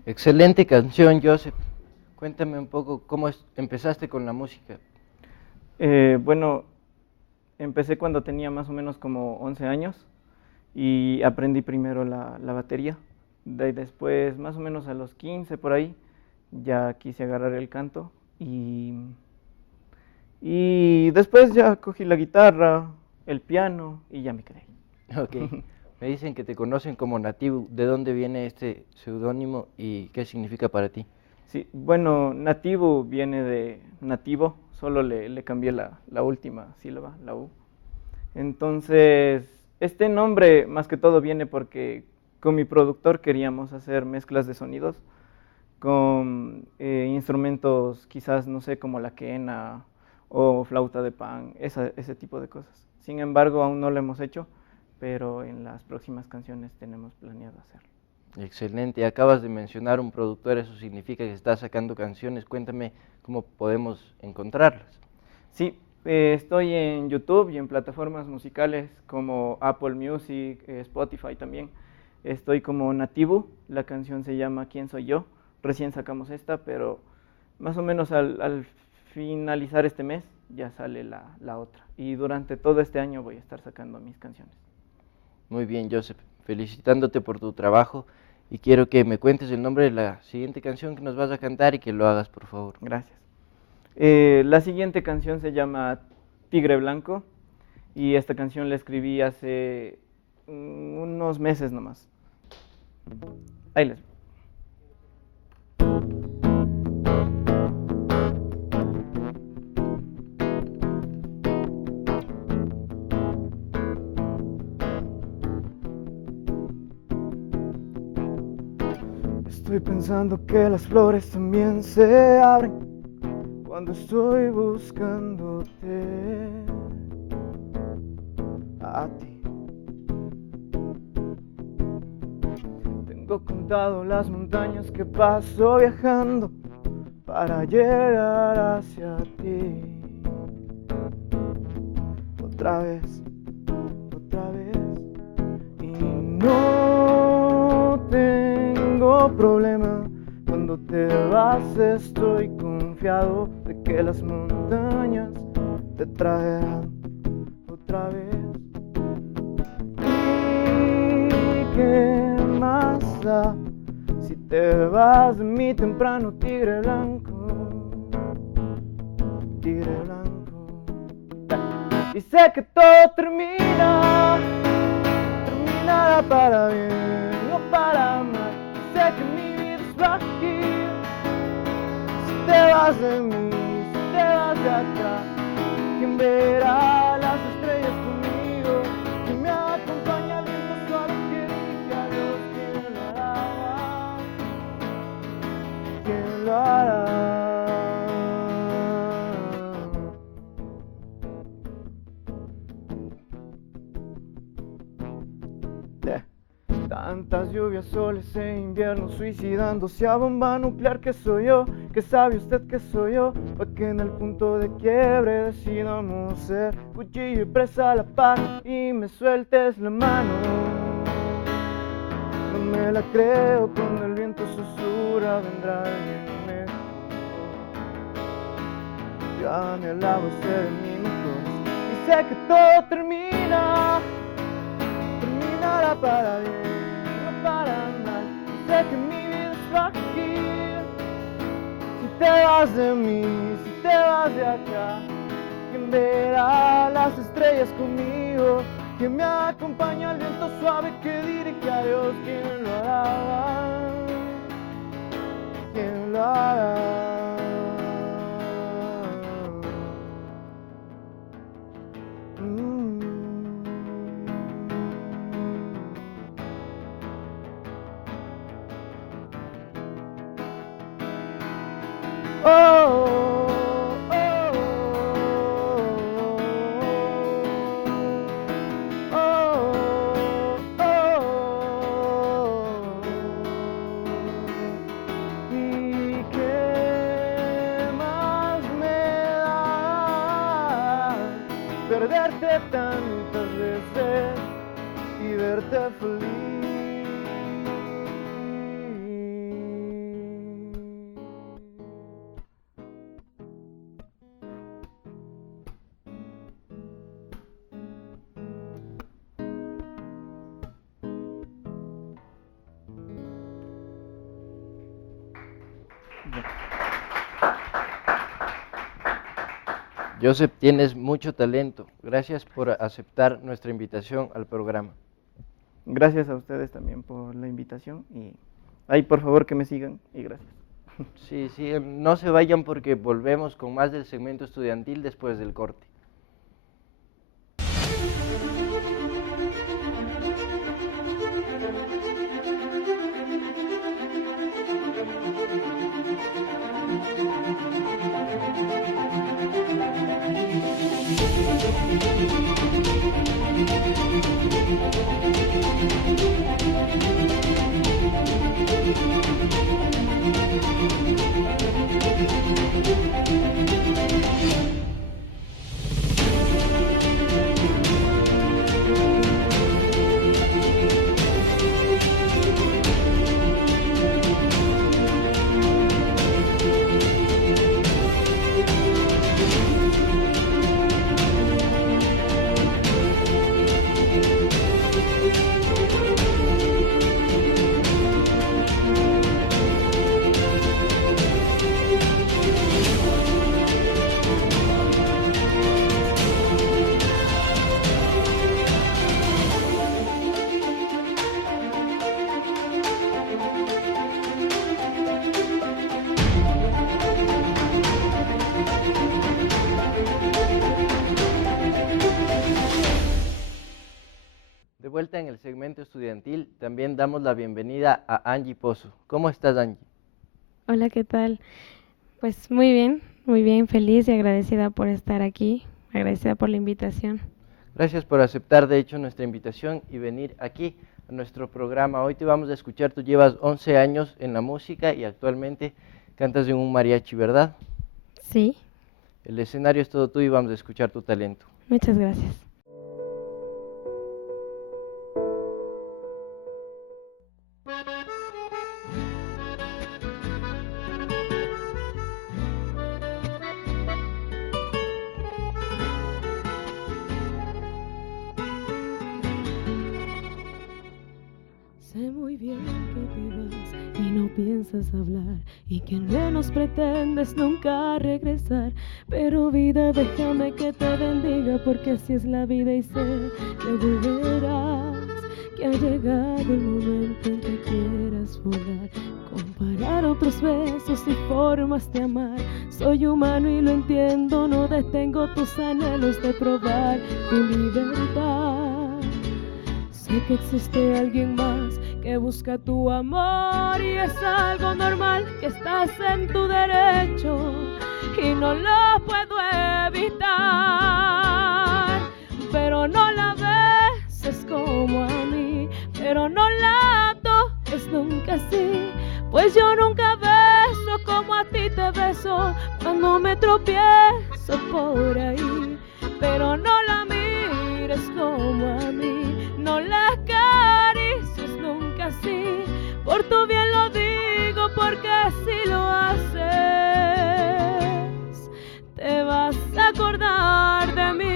Excelente canción, Joseph. Cuéntame un poco cómo empezaste con la música. Bueno, empecé cuando tenía más o menos como 11 años y aprendí primero la batería. Después, más o menos a los 15 por ahí, ya quise agarrar el canto y después ya cogí la guitarra, el piano y ya me quedé. Ok. Me dicen que te conocen como Nativo. ¿De dónde viene este seudónimo y qué significa para ti? Sí, bueno, Nativo viene de nativo, solo le cambié la última sílaba, la U. Entonces, este nombre más que todo viene porque con mi productor queríamos hacer mezclas de sonidos con instrumentos quizás, no sé, como la quena o flauta de pan, ese tipo de cosas. Sin embargo, aún no lo hemos hecho, pero en las próximas canciones tenemos planeado hacerlo. Excelente. Acabas de mencionar un productor, eso significa que estás sacando canciones. Cuéntame cómo podemos encontrarlas. Sí, estoy en YouTube y en plataformas musicales como Apple Music, Spotify también. Estoy como Nativo, la canción se llama ¿Quién soy yo? Recién sacamos esta, pero más o menos al finalizar este mes ya sale la otra. Y durante todo este año voy a estar sacando mis canciones. Muy bien, Joseph. Felicitándote por tu trabajo y quiero que me cuentes el nombre de la siguiente canción que nos vas a cantar y que lo hagas, por favor. Gracias. La siguiente canción se llama Tigre Blanco y esta canción la escribí hace unos meses nomás. Ahí les voy. Estoy pensando que las flores también se abren cuando estoy buscándote a ti. Tengo contado las montañas que paso viajando para llegar hacia ti. Otra vez, y no tengo tengo problema. Cuando te vas estoy confiado de que las montañas te traerán otra vez. ¿Y qué más da si te vas de mí temprano, tigre blanco? Tigre blanco. Y sé que todo terminará para bien, no para mal. Sé que mi vida es frágil si te vas de mí, si te vas de acá. ¿Quién verá las estrellas conmigo? ¿Quién me acompaña al viento suave que dirige a Dios? ¿Quién lo hará? ¿Quién lo hará? Tantas lluvias, soles e inviernos suicidándose a bomba nuclear. ¿Qué soy yo? ¿Qué sabe usted que soy yo? Pa' que en el punto de quiebre decidamos ser cuchillo y presa a la par y me sueltes la mano. No me la creo cuando el viento susurra, vendrá alguien mejor. Yo a mi lado seré mi mejor. Y sé que todo terminará para bien, no para mal. Sé que mi vida es frágil si te vas de mí, si te vas de acá. ¿Quién verá las estrellas conmigo? ¿Quién me acompaña al viento suave que dirige a Dios? ¿Quién lo hará? ¿Quién lo hará? ¿Y qué más me da perderte tantas veces y verte feliz? Joseph, tienes mucho talento. Gracias por aceptar nuestra invitación al programa. Gracias a ustedes también por la invitación y ahí por favor que me sigan y gracias. Sí, sí, no se vayan porque volvemos con más del segmento estudiantil después del corte. De vuelta en el segmento estudiantil, también damos la bienvenida a Angie Pozo. ¿Cómo estás, Angie? Hola, ¿qué tal? Pues muy bien, feliz y agradecida por estar aquí, agradecida por la invitación. Gracias por aceptar, de hecho, nuestra invitación y venir aquí a nuestro programa. Hoy te vamos a escuchar, tú llevas 11 años en la música y actualmente cantas en un mariachi, ¿verdad? Sí. El escenario es todo tuyo y vamos a escuchar tu talento. Muchas gracias. que te vas y no piensas hablar y que al menos pretendes nunca regresar. Pero vida, déjame que te bendiga, porque así es la vida y sé que volverás, que ha llegado el momento en que quieras volar, comparar otros besos y formas de amar. Soy humano y lo entiendo, no detengo tus anhelos de probar tu libertad. Sé que existe alguien más que busca tu amor y es algo normal, que estás en tu derecho y no lo puedo evitar. Pero no la beses como a mí, pero no la toques nunca así, pues yo nunca beso como a ti te beso cuando me tropiezo por ahí. Pero no la mires como a mí, no la acaricies nunca así, por tu bien lo digo, porque si lo haces te vas a acordar de mí.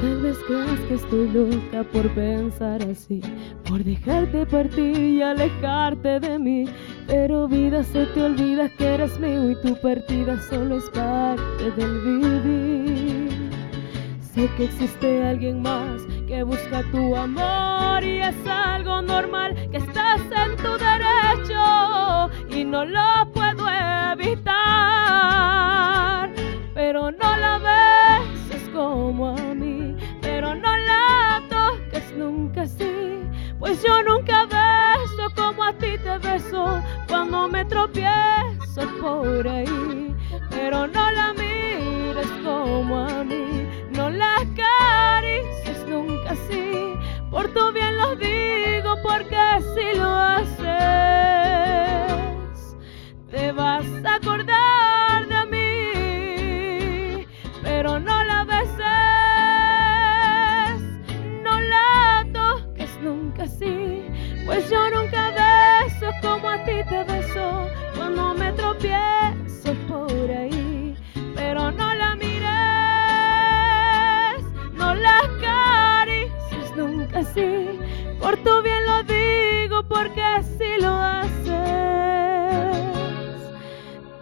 Tal vez creas que estoy loca por pensar así, por dejarte partir y alejarte de mí. Pero vida, se te olvida que eres mío y tu partida solo es parte del vivir. Sé que existe alguien más que busca tu amor y es algo normal, que estás en tu derecho y no lo puedo evitar. Pero no la beses como a mí, pero no la toques nunca así, pues yo nunca beso como a ti te beso cuando me tropiezo por ahí. Pero no la mires como a mí, no la acaricies nunca así, por tu bien lo digo, porque si lo haces te vas a acordar de mí. Pero no la beses, no la toques nunca así, pues yo nunca beso como a ti te beso cuando me tropiezo por ahí. Pero no la mires, no la acaricies nunca así, por tu bien lo digo, porque si lo haces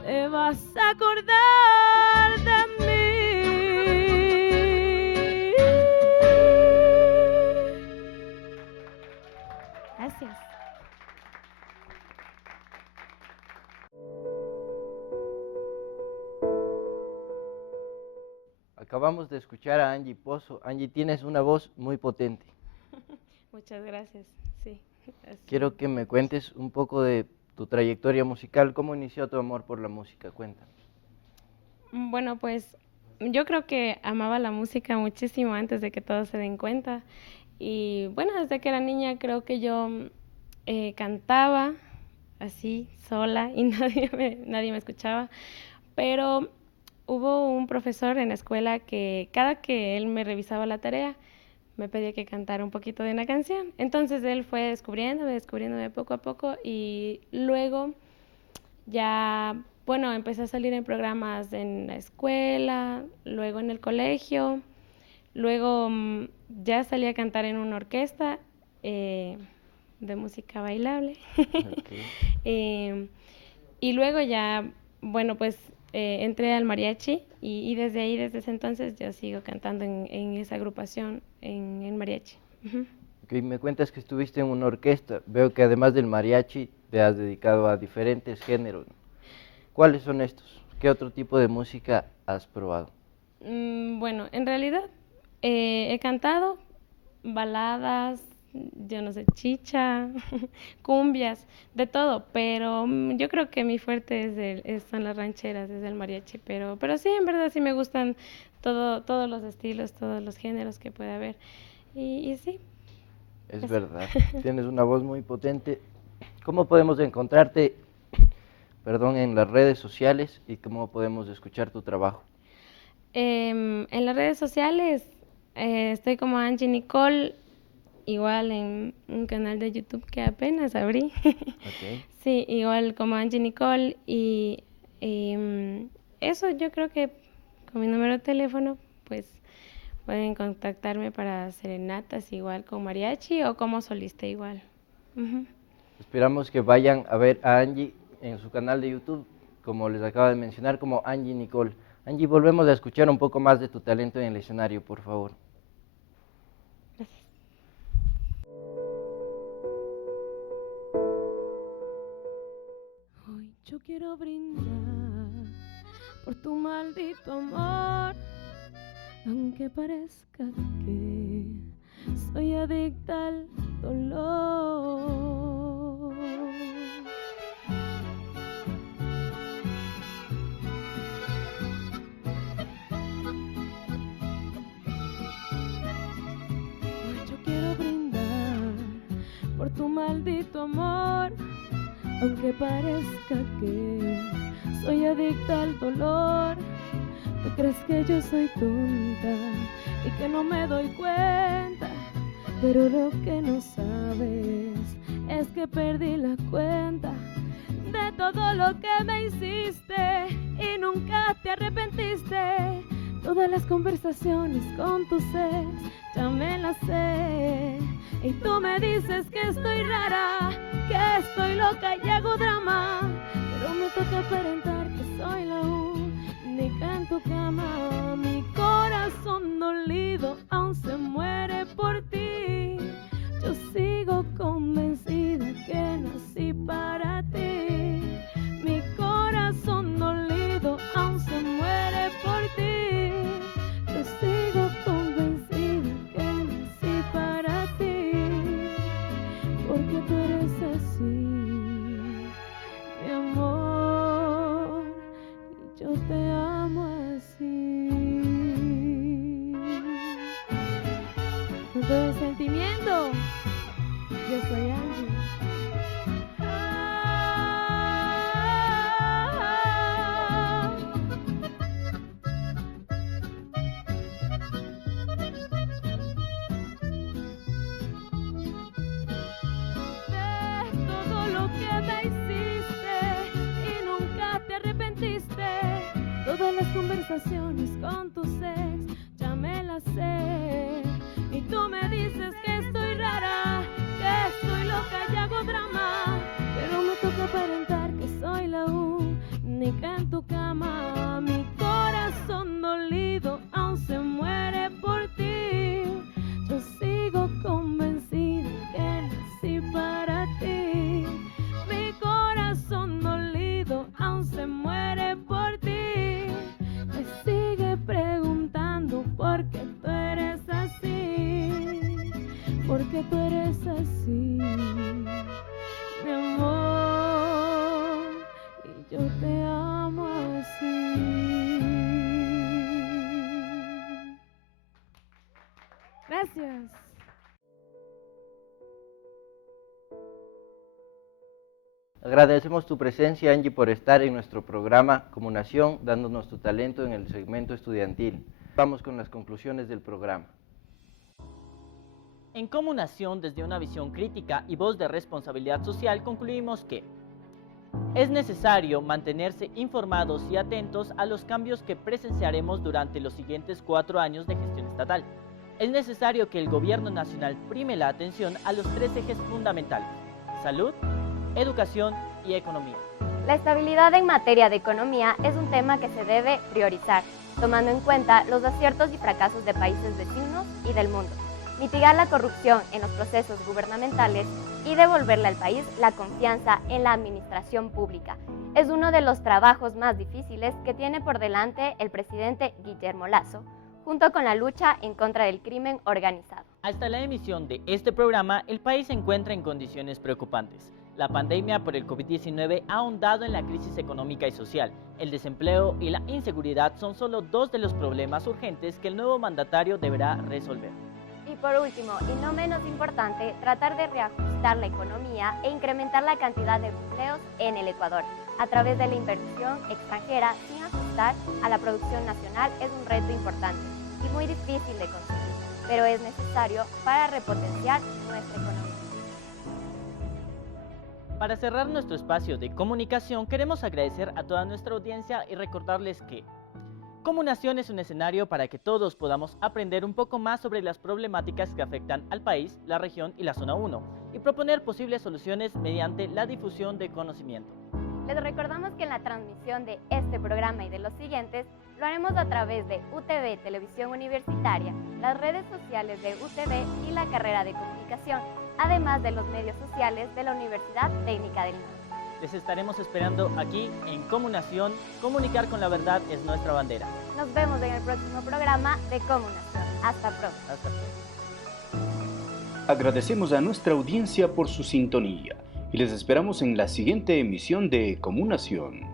te vas a acordar de mí. Gracias. Acabamos de escuchar a Angie Pozo. Angie, tienes una voz muy potente. Muchas gracias. Sí. Quiero que me cuentes un poco de tu trayectoria musical. ¿Cómo inició tu amor por la música? Cuéntanos. Bueno, pues yo creo que amaba la música muchísimo antes de que todos se den cuenta. Y bueno, desde que era niña creo que yo cantaba así, sola, y nadie me escuchaba. Pero hubo un profesor en la escuela que cada que él me revisaba la tarea, me pedía que cantara un poquito de una canción. Entonces él fue descubriéndome poco a poco, y luego ya, bueno, empecé a salir en programas en la escuela, luego en el colegio, luego ya salí a cantar en una orquesta de música bailable. Okay. Y luego ya, bueno, pues entré al mariachi y desde ahí, desde ese entonces, yo sigo cantando en esa agrupación, en mariachi. Okay, me cuentas que estuviste en una orquesta. Veo que además del mariachi te has dedicado a diferentes géneros. ¿Cuáles son estos? ¿Qué otro tipo de música has probado? Bueno, en realidad he cantado baladas, yo no sé, chicha, cumbias, de todo, pero yo creo que mi fuerte son las rancheras, es el mariachi, pero sí, en verdad sí me gustan todos los estilos, todos los géneros que puede haber, y sí. Es verdad, tienes una voz muy potente. ¿Cómo podemos encontrarte, en las redes sociales, y cómo podemos escuchar tu trabajo? En las redes sociales estoy como Angie Nicole igual en un canal de YouTube que apenas abrí. Okay. Sí, igual como Angie Nicole y eso yo creo que con mi número de teléfono pues pueden contactarme para serenatas igual con mariachi o como solista igual. Esperamos que vayan a ver a Angie en su canal de YouTube, como les acaba de mencionar, como Angie Nicole. Angie, volvemos a escuchar un poco más de tu talento en el escenario, por favor. Hoy yo quiero brindar por tu maldito amor, aunque parezca que soy adicta al dolor. Hoy yo quiero brindar por tu maldito amor, aunque parezca que soy adicta al dolor. Tú crees que yo soy tonta y que no me doy cuenta, pero lo que no sabes es que perdí la cuenta de todo lo que me hiciste y nunca te arrepentiste. Todas las conversaciones con tus ex ya me las sé, y tú me dices que estoy rara, que estoy loca y hago drama, pero me toca aparentar que soy la única en tu cama. Mi corazón dolido aún se muere por ti. Yo sigo convencida que nací para ti. Mi corazón dolido aún se muere por ti. Yo sigo convencida que nací para ti, porque tú eres así, mi amor, y yo te amo así. Con todo el sentimiento, yo soy Angie. Todo lo que me hiciste y nunca te arrepentiste. Todas las conversaciones con tus ex ya me las sé, y tú me dices que estoy rara, que estoy loca y hago drama, pero me toca aparentar que soy la única en tu cama. Mi corazón dolido aún se muere por ti. Yo sigo convencida que nací para ti. Mi corazón dolido aún se muere por ti. Me sigue preguntando por qué tú eres así, porque tú eres así, mi amor, y yo te amo así. Gracias. Agradecemos tu presencia, Angie, por estar en nuestro programa Como Nación, dándonos tu talento en el segmento estudiantil. Vamos con las conclusiones del programa. En Como Nación, desde una visión crítica y voz de responsabilidad social, concluimos que es necesario mantenerse informados y atentos a los cambios que presenciaremos durante los siguientes 4 años de gestión estatal. Es necesario que el gobierno nacional prime la atención a los 3 ejes fundamentales: salud, educación y economía. La estabilidad en materia de economía es un tema que se debe priorizar, tomando en cuenta los aciertos y fracasos de países vecinos y del mundo, mitigar la corrupción en los procesos gubernamentales y devolverle al país la confianza en la administración pública. Es uno de los trabajos más difíciles que tiene por delante el presidente Guillermo Lasso, junto con la lucha en contra del crimen organizado. Hasta la emisión de este programa, el país se encuentra en condiciones preocupantes. La pandemia por el COVID-19 ha ahondado en la crisis económica y social. El desempleo y la inseguridad son solo 2 de los problemas urgentes que el nuevo mandatario deberá resolver. Y por último, y no menos importante, tratar de reajustar la economía e incrementar la cantidad de empleos en el Ecuador a través de la inversión extranjera sin ajustar a la producción nacional es un reto importante y muy difícil de conseguir. pero es necesario para repotenciar nuestra economía. Para cerrar nuestro espacio de comunicación, queremos agradecer a toda nuestra audiencia y recordarles que Comunación es un escenario para que todos podamos aprender un poco más sobre las problemáticas que afectan al país, la región y la zona 1, y proponer posibles soluciones mediante la difusión de conocimiento. Les recordamos que en la transmisión de este programa y de los siguientes lo haremos a través de UTV Televisión Universitaria, las redes sociales de UTV y la carrera de comunicación, además de los medios sociales de la Universidad Técnica del Norte. Les estaremos esperando aquí en Comunación. Comunicar con la verdad es nuestra bandera. Nos vemos en el próximo programa de Comunación. Hasta pronto. Hasta pronto. Agradecemos a nuestra audiencia por su sintonía y les esperamos en la siguiente emisión de Comunación.